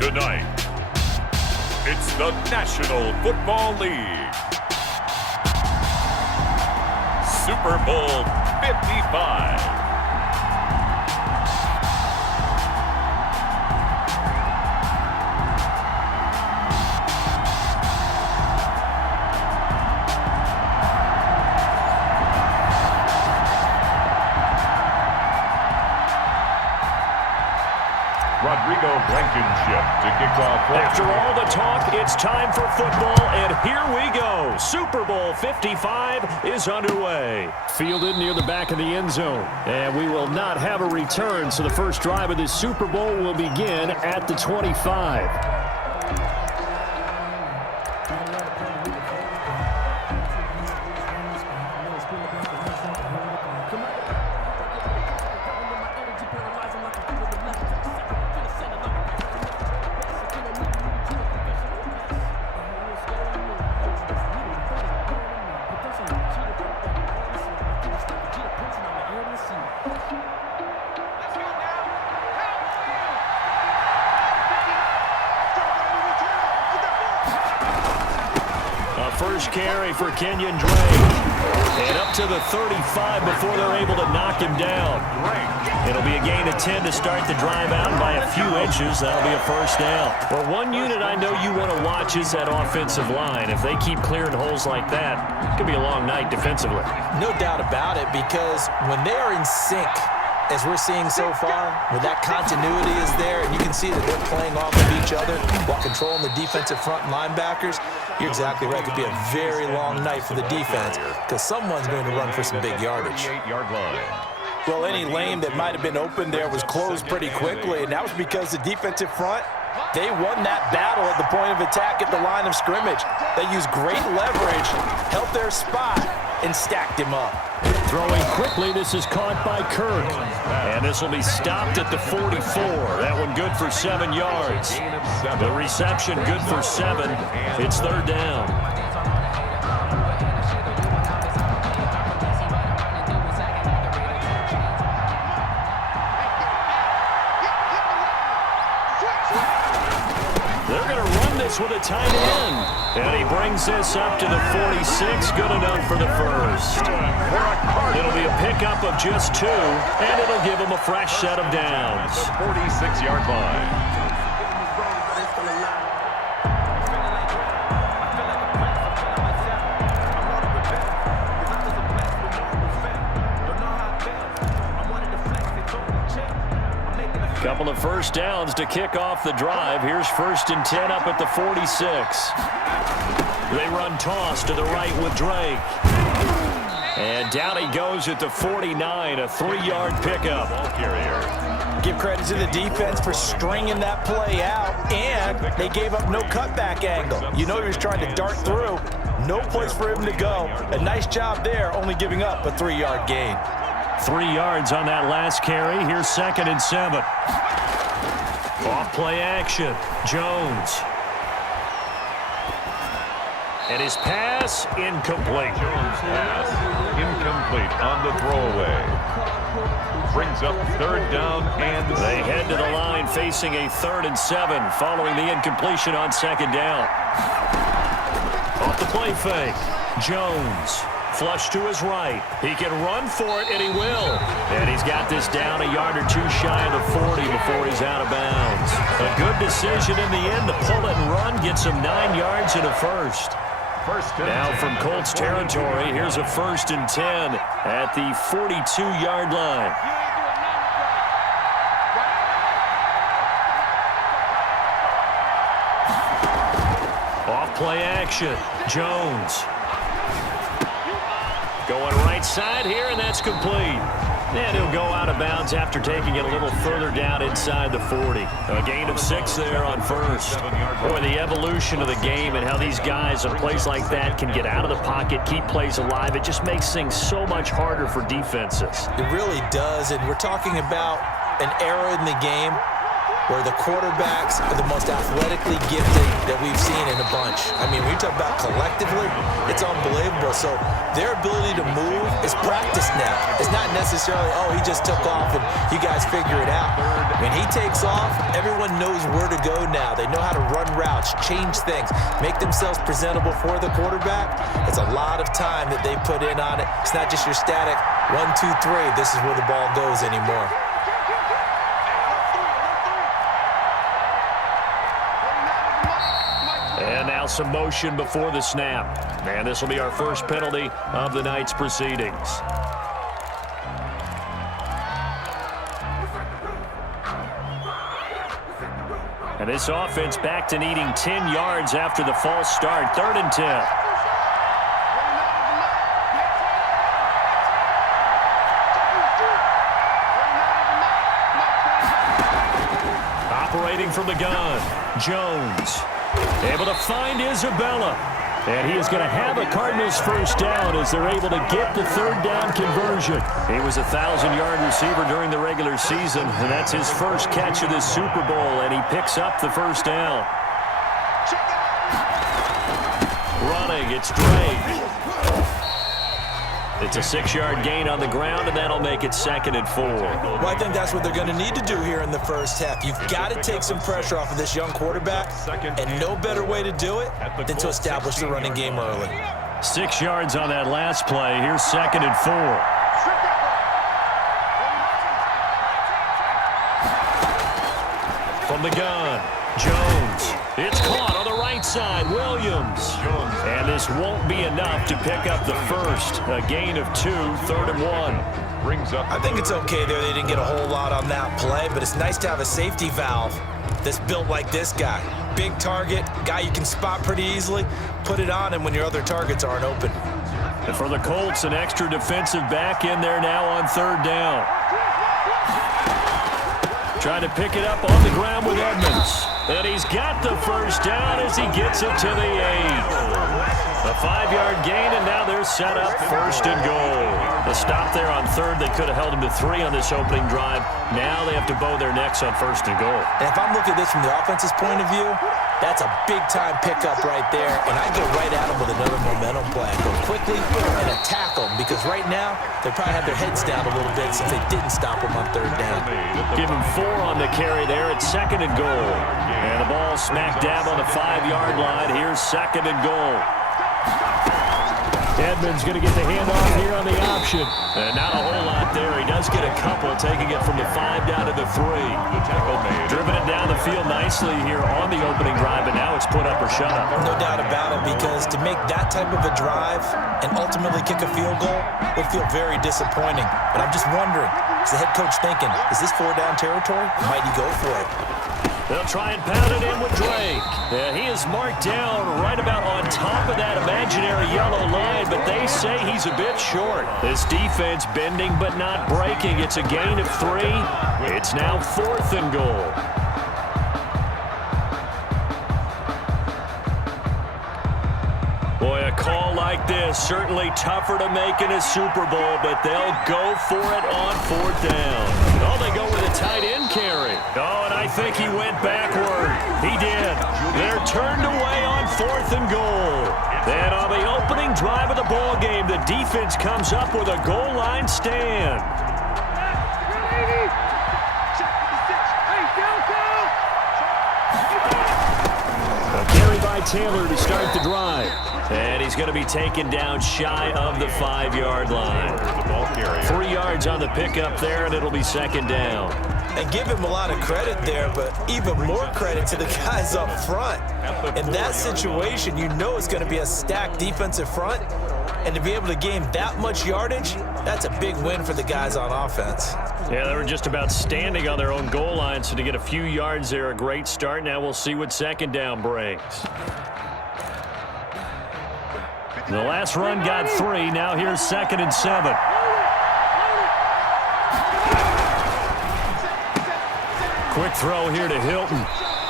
Tonight, it's the National Football League. Super Bowl 55. Blankenship to kick off. After all the talk, it's time for football, and here we go. Super Bowl 55 is underway. Fielded near the back of the end zone, and we will not have a return, so the first drive of this Super Bowl will begin at the 25. First carry for Kenyon Drake. And up to the 35 before they're able to knock him down. It'll be a gain of 10 to start the drive out by a few inches. That'll be a first down. Well, one unit I know you want to watch is that offensive line. If they keep clearing holes like that, it could be a long night defensively. No doubt about it, because when they are in sync, as we're seeing so far, when that continuity is there and you can see that they're playing off of each other while controlling the defensive front linebackers, you're exactly right. It could be a very long night for the defense because someone's going to run for some big yardage. Well, any lane that might have been open there was closed pretty quickly, and that was because the defensive front, they won that battle at the point of attack at the line of scrimmage. They used great leverage, held their spot, and stacked him up. Throwing quickly, this is caught by Kirk. And this will be stopped at the 44. That one good for 7 yards. The reception good for 7. It's third down. They're going to run this with a tight end. And he brings this up to the 46. Good enough for the first. It'll be a pickup of just 2, and it'll give him a fresh set of downs. 46-yard line. Couple of first downs to kick off the drive. Here's 1st and 10 up at the 46. They run toss to the right with Drake. And down he goes at the 49, a 3-yard pickup. Give credit to the defense for stringing that play out, and they gave up no cutback angle. You know he was trying to dart through. No place for him to go. A nice job there, only giving up a 3-yard gain. 3 yards on that last carry. Here's 2nd and 7. Off play action. Jones. And his pass incomplete. Jones pass incomplete on the throwaway. Brings up 3rd down and they head to the line facing a 3rd and 7 following the incompletion on 2nd down. Off the play fake. Jones. Flush to his right. He can run for it, and he will. And he's got this down a yard or 2 shy of the 40 before he's out of bounds. A good decision in the end to pull it and run, gets him 9 yards and a first. Now from Colts territory, here's a 1st and 10 at the 42-yard line. Off play action. Jones. Going right side here, and that's complete. And he'll go out of bounds after taking it a little further down inside the 40. A gain of 6 there on 1st. Boy, the evolution of the game and how these guys on plays like that can get out of the pocket, keep plays alive, it just makes things so much harder for defenses. It really does, and we're talking about an era in the game where the quarterbacks are the most athletically gifted that we've seen in a bunch. I mean, when you talk about collectively, it's unbelievable. So their ability to move is practiced now. It's not necessarily, oh, he just took off and you guys figure it out. When he takes off, everyone knows where to go now. They know how to run routes, change things, make themselves presentable for the quarterback. It's a lot of time that they put in on it. It's not just your static 1, 2, 3. This is where the ball goes anymore. And now some motion before the snap. And this will be our first penalty of the night's proceedings. And this offense back to needing 10 yards after the false start. 3rd and 10. Operating from the gun, Jones. Able to find Isabella. And he is going to have a Cardinals first down as they're able to get the 3rd down conversion. He was a 1,000-yard receiver during the regular season, and that's his first catch of this Super Bowl, and he picks up the first down. Running, it's Drake. It's a 6-yard gain on the ground, and that'll make it 2nd and 4. Well, I think that's what they're going to need to do here in the first half. You've got to take some pressure off of this young quarterback, and no better way to do it than to establish the running game early. 6 yards on that last play. Here's 2nd and 4. From the gun, Jones. It's caught on the right side, Williams. And this won't be enough to pick up the first. A gain of 2, 3rd and 1. Brings up. I think it's okay there. They didn't get a whole lot on that play, but it's nice to have a safety valve that's built like this guy. Big target, guy you can spot pretty easily. Put it on him when your other targets aren't open. And for the Colts, an extra defensive back in there now on 3rd down. Trying to pick it up on the ground with Edmonds. And he's got the first down as he gets it to the 8. A 5-yard gain, and now they're set up 1st and goal. The stop there on 3rd, they could have held him to 3 on this opening drive. Now they have to bow their necks on 1st and goal. And if I'm looking at this from the offense's point of view, that's a big-time pickup right there, and I go right at them with another momentum play. Go quickly and attack them, because right now they probably have their heads down a little bit since they didn't stop them on 3rd down. Give him 4 on the carry there at 2nd and goal. And the ball smack dab on the 5-yard line. Here's 2nd and goal. Edmonds going to get the handoff here on the option. And not a whole lot there. He does get a couple, taking it from the 5 down to the 3. The tackle made. Driven it down the field nicely here on the opening drive, and now it's put up or shut up. No doubt about it, because to make that type of a drive and ultimately kick a field goal would feel very disappointing. But I'm just wondering, is the head coach thinking, is this 4-down territory? Might he go for it? They'll try and pound it in with Drake. Yeah, he is marked down right about on top of that imaginary yellow line, but they say he's a bit short. This defense bending but not breaking. It's a gain of 3. It's now 4th and goal. Boy, a call like this, certainly tougher to make in a Super Bowl, but they'll go for it on 4th down. Oh, they go with a tight end carry. Oh, and I think he went backward. He did. They're turned away on 4th and goal. And on the opening drive of the ball game, the defense comes up with a goal line stand. A carry by Taylor to start the drive. And he's going to be taken down shy of the 5-yard line. 3 yards on the pickup there, and it'll be 2nd down. And give him a lot of credit there, but even more credit to the guys up front. In that situation, you know it's going to be a stacked defensive front. And to be able to gain that much yardage, that's a big win for the guys on offense. Yeah, they were just about standing on their own goal line, so to get a few yards there, a great start. Now we'll see what 2nd down brings. The last run got 3. Now here's 2nd and 7. Quick throw here to Hilton.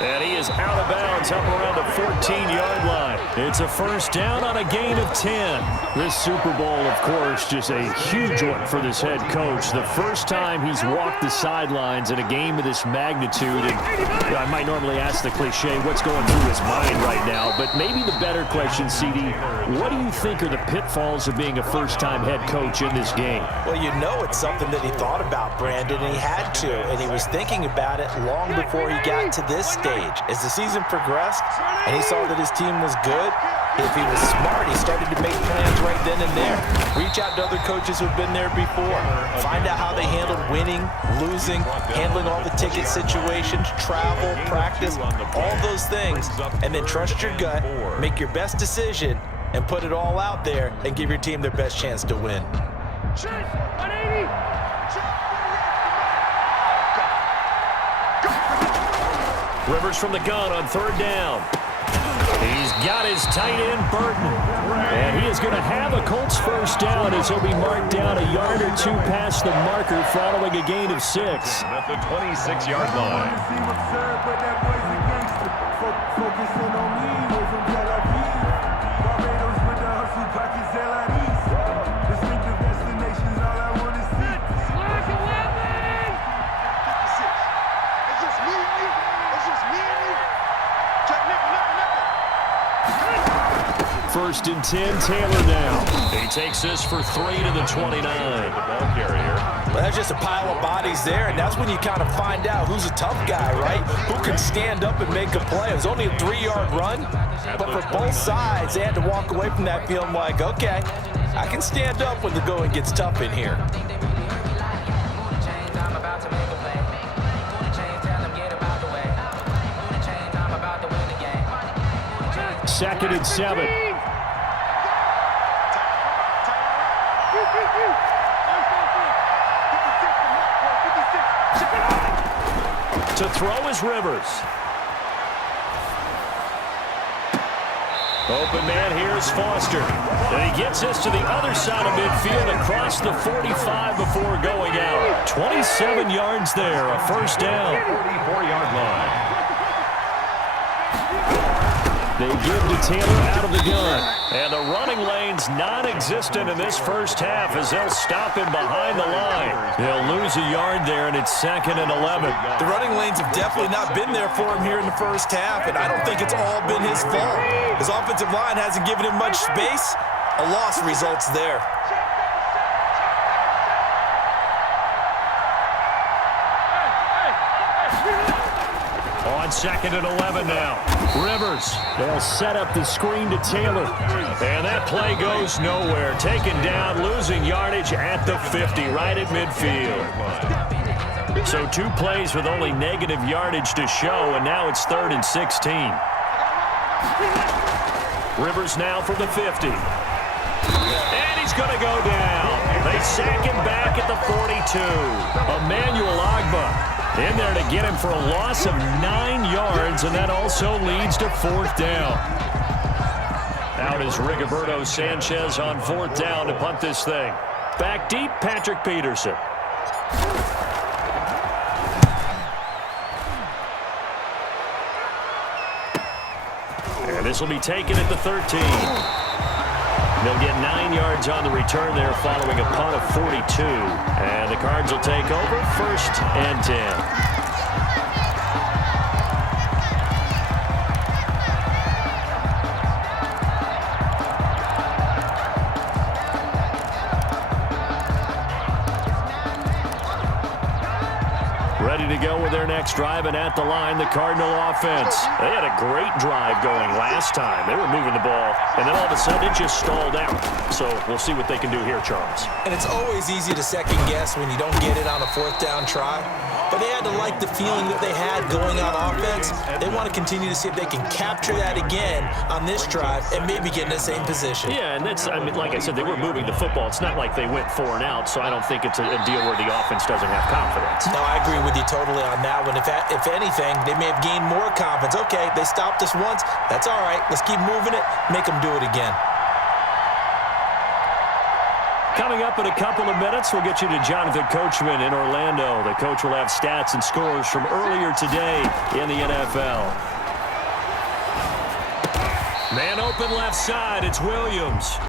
And he is out of bounds up around the 14-yard line. It's a first down on a gain of 10. This Super Bowl, of course, just a huge one for this head coach. The first time he's walked the sidelines in a game of this magnitude. And I might normally ask the cliche, what's going through his mind right now? But maybe the better question, CD, what do you think are the pitfalls of being a first-time head coach in this game? Well, you know it's something that he thought about, Brandon, and he had to. And he was thinking about it long before he got to this stage. As the season progressed and he saw that his team was good, if he was smart, he started to make plans right then and there. Reach out to other coaches who've been there before. Find out how they handled winning, losing, handling all the ticket situations, travel, practice, all those things. And then trust your gut, make your best decision, and put it all out there and give your team their best chance to win. Rivers from the gun on third down. He's got his tight end, Burton. And he is going to have a Colts first down as he'll be marked down a yard or two past the marker following a gain of 6. At the 26-yard line. First and 10, Taylor now. He takes this for 3 to the 29. The ball carrier. Well, that's just a pile of bodies there, and that's when you kind of find out who's a tough guy, right? Who can stand up and make a play. It was only a 3-yard run, but for both sides, they had to walk away from that feeling like, okay, I can stand up when the going gets tough in here. Second and 7. To throw is Rivers. Open man here is Foster. And he gets this to the other side of midfield across the 45 before going out. 27 yards there, a first down. 44-yard line. They give to Taylor out of the gun. And the running lane's non-existent in this first half as they'll stop him behind the line. They'll lose a yard there, and it's 2nd and 11. The running lanes have definitely not been there for him here in the first half, and I don't think it's all been his fault. His offensive line hasn't given him much space. A loss results there. On 2nd and 11 now. Rivers, they'll set up the screen to Taylor. And that play goes nowhere. Taken down, losing yardage at the 50, right at midfield. So 2 plays with only negative yardage to show, and now it's 3rd and 16. Rivers now from the 50. And he's going to go down. They sack him back at the 42. Emmanuel Ogbah in there to get him for a loss of 9 yards, and that also leads to 4th down. Out is Rigoberto Sanchez on 4th down to punt this thing. Back deep, Patrick Peterson. And this will be taken at the 13. They'll get 9 yards on the return there following a punt of 42. And the Cards will take over 1st and 10. Ready to go with their next drive, and at the line, the Cardinal offense. They had a great drive going last time. They were moving the ball, and then all of a sudden it just stalled out. So we'll see what they can do here, Charles. And it's always easy to second guess when you don't get it on a 4th down try. But they had to like the feeling that they had going on offense. They want to continue to see if they can capture that again on this drive and maybe get in the same position. Yeah, and that's, I mean, like I said, they were moving the football. It's not like they went 4 and out, so I don't think it's a deal where the offense doesn't have confidence. No, I agree with you totally on that one. If anything, they may have gained more confidence. Okay, they stopped us once. That's all right. Let's keep moving it. Make them do it again. Coming up in a couple of minutes, we'll get you to Jonathan Coachman in Orlando. The coach will have stats and scores from earlier today in the NFL. Man open left side, it's Williams.